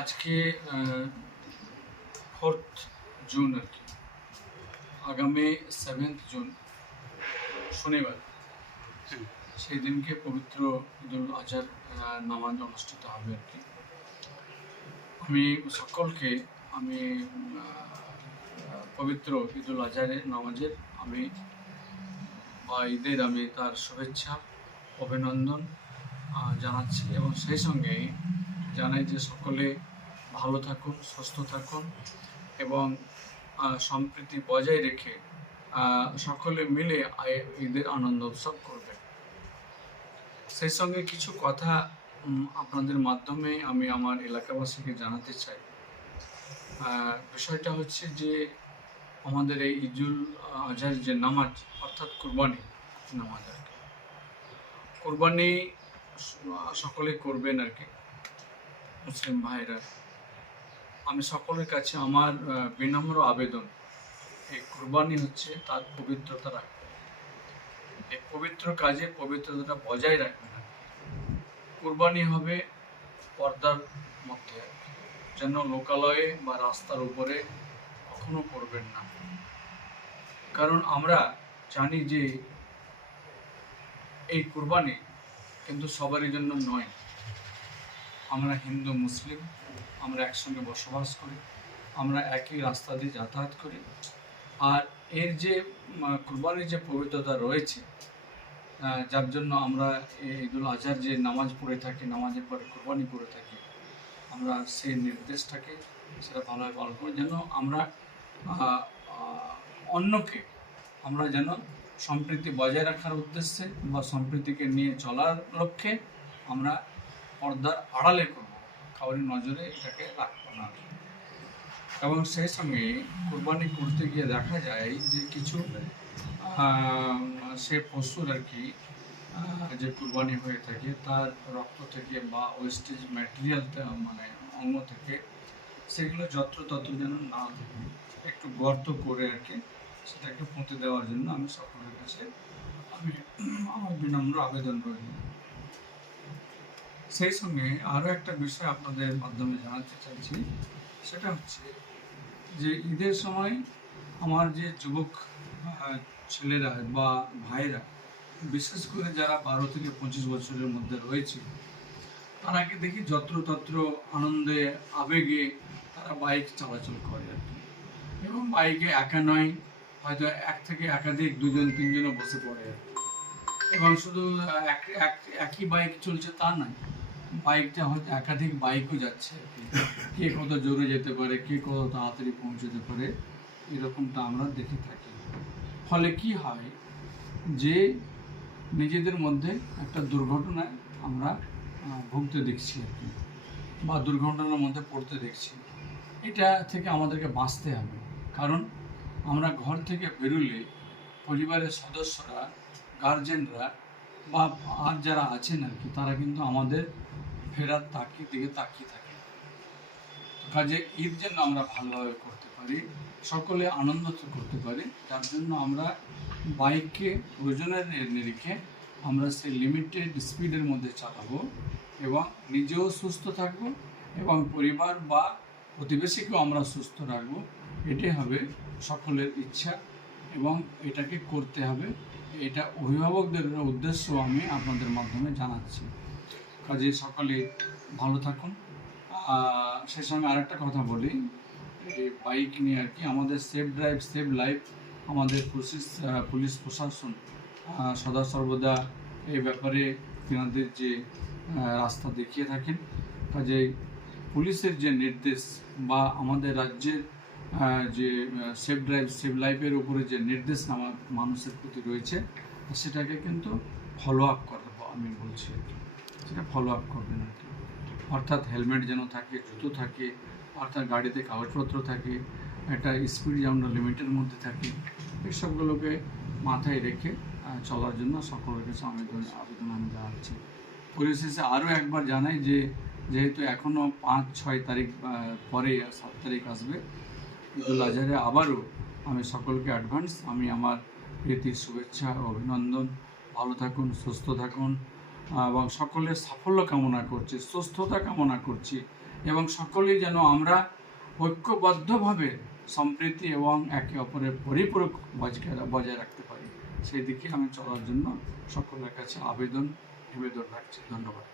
আজকে 4th June আর কি, আগামী 7th জুন শনিবার, সেই দিনকে পবিত্র ঈদুল আজহার নামাজ অনুষ্ঠিত হবে আর কি। আমি সকলকে পবিত্র ঈদুল আজহারের নামাজের ঈদের তার শুভেচ্ছা অভিনন্দন জানাচ্ছি, এবং সেই সঙ্গে জানাই যে সকলে ভালো থাকুন, সুস্থ থাকুন এবং সম্প্রীতি বজায় রেখে সকলে মিলে ঈদের আনন্দ উৎসব করবে। সেই সঙ্গে কিছু কথা আপনাদের মাধ্যমে আমি আমার এলাকাবাসীকে জানাতে চাই। বিষয়টা হচ্ছে যে আমাদের এই ঈদুল আজহার যে নামাজ, অর্থাৎ কুরবানি নামাজ আর কি, কুরবানি সকলে করবেন আর কি। মুসলিম ভাইরা, আমি সকলের কাছে আমার বিনম্র আবেদন, এই কুরবানি হচ্ছে তার পবিত্রতা রাখবে, এই পবিত্র কাজে পবিত্রতাটা বজায় রাখবে না। কুরবানি হবে পর্দার মধ্যে, যেন লোকালয়ে বা রাস্তার উপরে কখনো করবেন না। কারণ আমরা জানি যে এই কুরবানি কিন্তু সবারই জন্য নয়। আমরা হিন্দু মুসলিম, আমরা একসঙ্গে বসবাস করি, আমরা একই রাস্তা দিয়ে যাতায়াত করি, আর এর যে কুরবানির যে পবিত্রতা রয়েছে, যার জন্য আমরা ঈদুল আজহার যে নামাজ পড়ে থাকি, নামাজের পরে কুরবানি করে থাকি, আমরা সেই নির্দেশটাকে সেটা ভালোভাবে পালন করি, যেন আমরা অন্যকে আমরা যেন সম্প্রীতি বজায় রাখার উদ্দেশ্যে বা সম্প্রীতিকে নিয়ে চলার লক্ষ্যে আমরা পর্দার আড়ালে করবো, কাউরি নজরে এটাকে রাখবো না। এবং সেই সঙ্গে কুরবানি করতে গিয়ে দেখা যায় যে কিছু সে পশুর আর কি যে কুরবানি হয়ে থাকে, তার রক্ত থেকে বা ওয়েস্টেজ ম্যাটেরিয়াল মানে অঙ্গ থেকে সেগুলো যত্রতত্র যেন না থাকে, একটু গর্ত করে আর কি সেটাকে পুঁতে দেওয়ার জন্য আমি সকলের কাছে আমার বিনম্র আবেদন রইল। সেই সঙ্গে আরও একটা বিষয় আপনাদের মাধ্যমে জানাতে চাইছি, সেটা হচ্ছে যে ঈদের সময় আমার যে যুবক ছেলেরা বা ভাইরা, বিশেষ করে যারা 12 থেকে 25 বছরের মধ্যে রয়েছে, তারাকে দেখি যত্রতত্র আনন্দে আবেগে তারা বাইক চলাচল করে আর কি। এবং বাইকে একা নয়, হয়তো এক থেকে একাধিক 2জন 3জনও বসে পড়ে আর কি। এবং শুধু একই বাইক চলছে তা নয়, বাইকটা হয়তো একাধিক বাইকও যাচ্ছে আর কি। কে কত জোরে যেতে পারে, কে কত তাড়াতাড়ি পৌঁছতে পারে, এরকমটা আমরা দেখে থাকি। ফলে কি হয় যে নিজেদের মধ্যে একটা দুর্ঘটনায় আমরা ভুগতে দেখছি আর কি, বা দুর্ঘটনার মধ্যে পড়তে দেখছি। এটা থেকে আমাদেরকে বাঁচতে হবে, কারণ আমরা ঘর থেকে বেরোলে পরিবারের সদস্যরা, গার্জেনরা বা আর যারা আছেন আর কি, তারা কিন্তু আমাদের ফেরার দিকে তাকিয়ে থাকে। কাজে ঈদ যেন আমরা ভালোভাবে করতে পারি, সকলে আনন্দ করতে পারি, যার জন্য আমরা বাইককে প্রয়োজনের নিরিখে আমরা সেই লিমিটেড স্পিডের মধ্যে চালাবো এবং নিজেও সুস্থ থাকবো এবং পরিবার বা প্রতিবেশীকেও আমরা সুস্থ রাখবো। এটাই হবে সকলের ইচ্ছা এবং এটাকে করতে হবে। এটা অভিভাবকদের উদ্দেশ্য আমি আপনাদের মাধ্যমে জানাচ্ছি। কাজে সকলে ভালো থাকুন। সেই সঙ্গে আরেকটা কথা বলি, এই বাইক নিয়ে আর কি, আমাদের সেফ ড্রাইভ সেভ লাইফ, আমাদের পুলিশ প্রশাসন সদা সর্বদা এই ব্যাপারে তিনাদের যে রাস্তা দেখিয়ে থাকেন। কাজেই পুলিশের যে নির্দেশ বা আমাদের রাজ্যের যে সেফ ড্রাইভ সেভ লাইফের উপরে যে নির্দেশ আমার মানুষের প্রতি রয়েছে, সেটাকে কিন্তু ফলো আপ করবো আমি বলছি, সেটা ফলো আপ করবেন আর কি। অর্থাৎ হেলমেট যেন থাকে, জুতো থাকে, অর্থাৎ গাড়িতে কাগজপত্র থাকে, একটা স্পিড যেন লিমিটের মধ্যে থাকে, এইসবগুলোকে মাথায় রেখে চলার জন্য সকলের কাছে আবেদন আমি জানাচ্ছি। পরিশেষে আরও একবার জানাই যে যেহেতু এখনও 5-6 তারিখ পরে 7 তারিখ আসবে ঈদুল আজহারে, আবারও আমি সকলকে অ্যাডভান্স আমার প্রীতির শুভেচ্ছা অভিনন্দন। ভালো থাকুন, সুস্থ থাকুন এবং সকলের সাফল্য কামনা করছি, সুস্থতা কামনা করছি এবং সকলেই যেন আমরা ঐক্যবদ্ধভাবে সম্প্রীতি এবং একে অপরের পরিপূরক বজায় রাখতে পারি, সেই দিকে আমি চলার জন্য সকলের কাছে নিবেদন রাখছি। ধন্যবাদ।